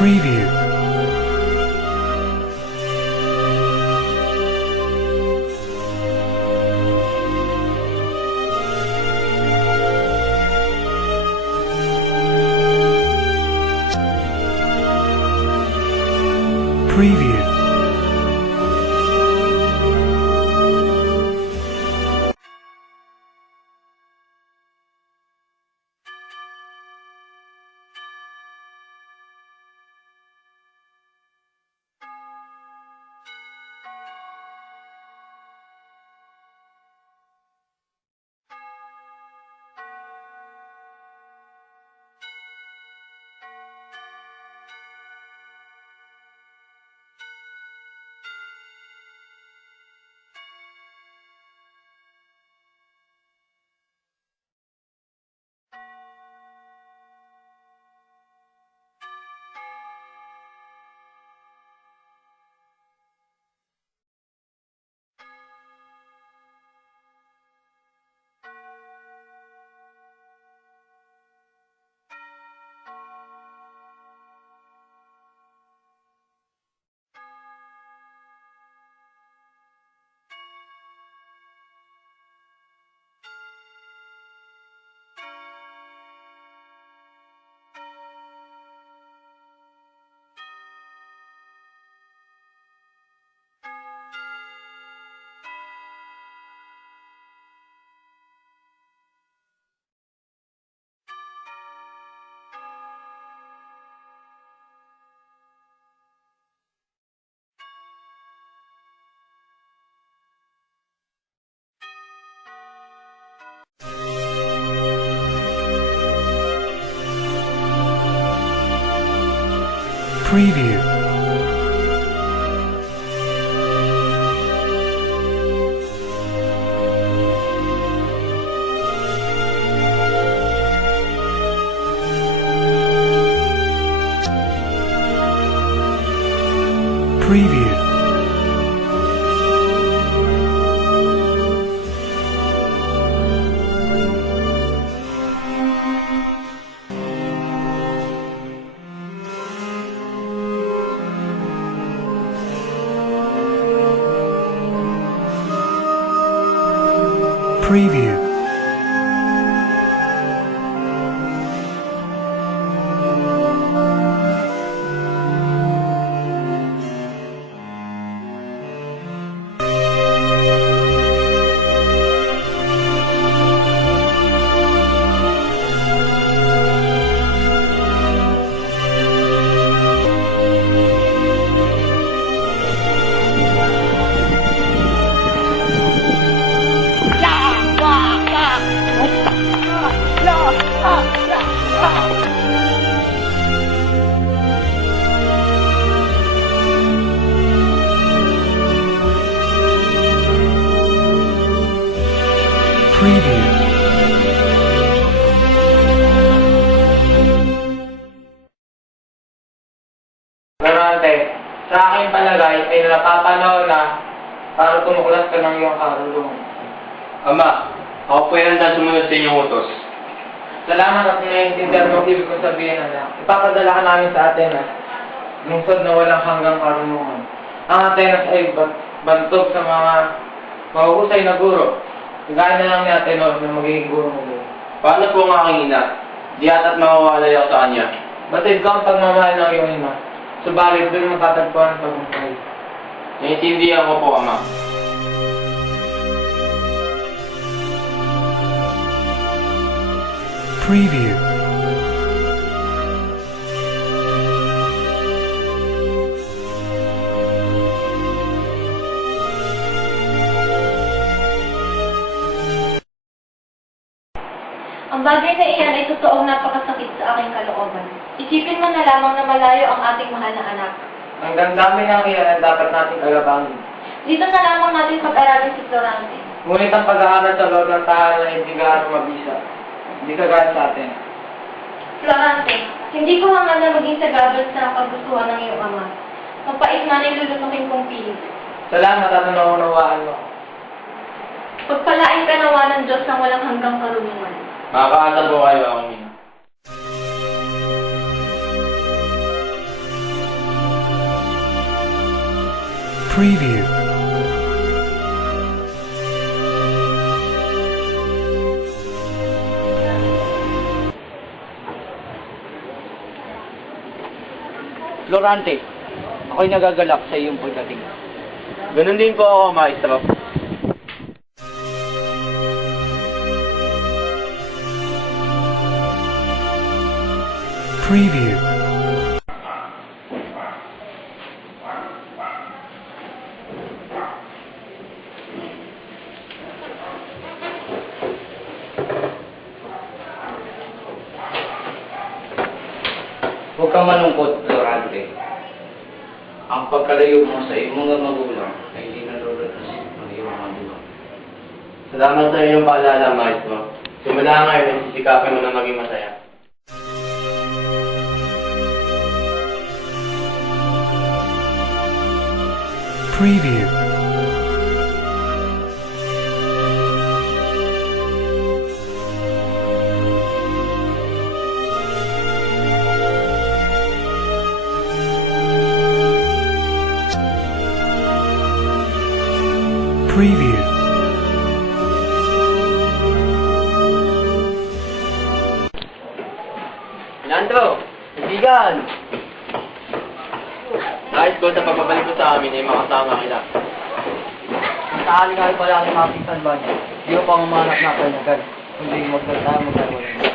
Preview. Preview. Preview. Preview. Preview. Preview. Garante, sa aking palagay ay napapanahon na para tumuklas ka ng iyong karunungan. Ama, ako po yung handa sumunod sa inyong utos. Salamat at naiintindihan mo ang ibig kong sabihin, anak. Ipapadala ka namin sa Atenas, lungsod na walang hanggang karunungan. Ang Atenas ay bantog sa mga mahuhusay na guro. Gaya na lang ni Atenor na magiging guro mo doon. Paano po ang aking ina? Di ata't mawawalay ako sa kanya. Batid ka ang pagmamahal ng iyong ina. Subalit doon matatagpuan ang pagmamahal. Naiintindihan ko po, Ama. Preview. Ang bagay na iyan ay totoong napakasakit sa aking kalooban. Isipin mo na lamang na malayo ang ating mahal na anak. Ang damdamin ng iyan ang dapat nating alabangin. Dito na lamang natin pag-aralin si Florante. Ngunit ang pag-aaral sa loob ng tahanan ay hindi gaano mabisa. Hindi kagaya sa atin. Florante, hindi ko hangad na maging sagabal sa kagustuhan ng iyong ama. Mapait man ay lulutukin kong pilit. Salamat at naunawaan mo. Pagpalain ka nawa ng Diyos ng walang hanggang karunungan. Makakaasa po kayo, akong ina. Preview. Florante, ako'y nagagalak sa iyong pagdating. Ganun din po ako, maestro. Preview. Huwag kang malungkot, Florante. Ang pagkalayo mo sa iyong mga magulang ay hindi naroroon ng iyong mga magulang. Salamat sa iyong paalala, maestro. Simula ngayon, sisikapin mo na maging masaya. Preview. Preview. Leandro, kaibigan! Nais ko sa pagbabalik ko sa amin ay makasama kita. Nakakali nga pala ang mga pinsan ba niya. Hindi ko pang umanap na kayo agad. Kundi magkita tayo magkaroon.